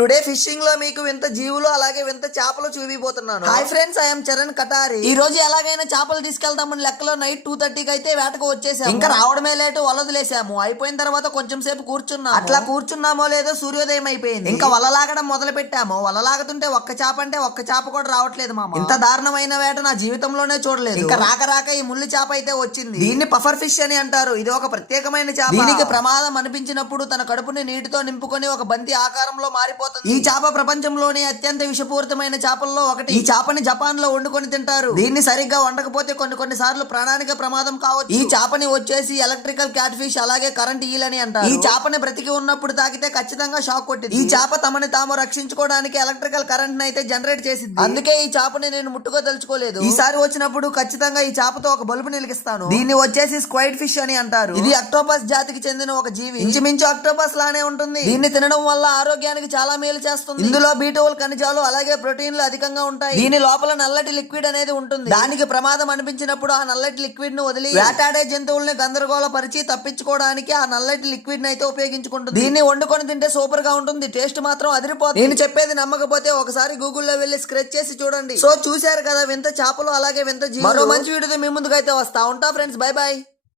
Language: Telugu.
టుడే ఫిషింగ్ లో మీకు వింత జీవులు అలాగే వింత చేపలు చూపిపోతున్నాను. Hi friends, I'm Charan Katari. ఈ రోజు ఎలాగైనా చేపలు తీసుకెళ్తామని లెక్కలో నైట్ 2:30కి అయితే వేటకు వచ్చేసాము. ఇంకా రావడమే లేటు, వలదులేసాము. అయిపోయిన తర్వాత కొంచెం సేపు కూర్చున్నాము. అట్లా కూర్చున్నామో లేదో సూర్యోదయం అయిపోయింది. ఇంకా వలలాగడం మొదలు పెట్టాము. వలలాగుతుంటే ఒక్క చేప అంటే ఒక్క చేప కూడా రావట్లేదు మామ. ఇంత దారుణమైన వేట నా జీవితంలోనే చూడలేదు. ఇంకా రాక ఈ ముళ్ళు చేప అయితే వచ్చింది. దీన్ని పఫర్ ఫిష్ అని అంటారు. ఇది ఒక ప్రత్యేకమైన చేప. దీనికి ప్రమాదం అనిపించినప్పుడు తన కడుపుని నీటితో నింపుకొని ఒక బంతి ఆకారంలో మారిపోతుంది. ఈ చేప ప్రపంచంలోనే అత్యంత విషపూరితమైన చేపల్లో ఒకటి. ఈ చేపని జపాన్ లో వండుకొని తింటారు. దీన్ని సరిగ్గా వండకపోతే కొన్ని సార్లు ప్రాణానికి ప్రమాదం కావచ్చు. ఈ చేపని వచ్చేసి ఎలక్ట్రికల్ క్యాట్ ఫిష్ అలాగే కరెంట్ ఈల్ అని అంటారు. ఈ చేపని బ్రతికి ఉన్నప్పుడు తాకితే ఖచ్చితంగా షాక్ కొట్టింది. ఈ చేప తమని తాము రక్షించుకోవడానికి ఎలక్ట్రికల్ కరెంట్ అయితే జనరేట్ చేసింది. అందుకే ఈ చేపని నేను ముట్టుకోదలుచుకోలేదు. ఈసారి వచ్చినప్పుడు ఖచ్చితంగా ఈ చేపతో ఒక బల్బు నిలిగిస్తాను. దీన్ని వచ్చేసి స్క్వైడ్ ఫిష్ అని అంటారు. ఇది అక్టోపస్ జాతికి చెందిన ఒక జీవి. ఇంచుమించు అక్టోపస్ లానే ఉంటుంది. దీన్ని తినడం వల్ల ఆరోగ్యానికి చాలా మేలు చేస్తుంది. ఇందులో బీటోల్ ఖనిజాలు అలాగే ప్రోటీన్లు అధికంగా ఉంటాయి. దీని లోపల నల్లటి లిక్విడ్ అనేది ఉంటుంది. దానికి ప్రమాదం అనిపించినప్పుడు ఆ నల్లటి లిక్విడ్ ను వదిలి వేటాడే జంతువుల్ని గందరగోళపరిచి తప్పించుకోవడానికి ఆ నల్లటి లిక్విడ్ అయితే ఉపయోగించుకుంటుంది. దీన్ని వండుకొని తింటే సూపర్ గా ఉంటుంది. టేస్ట్ మాత్రం అదిరిపోతుంది. నేను చెప్పేది నమ్మకపోతే ఒకసారి గూగుల్లో వెళ్ళి స్క్రెచ్ చేసి చూడండి. సో చూశారు కదా వింత చేపలు అలాగే వింత జీవులు. మరో మంచి వీడియోతో మీ ముందుకైతే వస్తా ఉంటా ఫ్రెండ్స్. By by.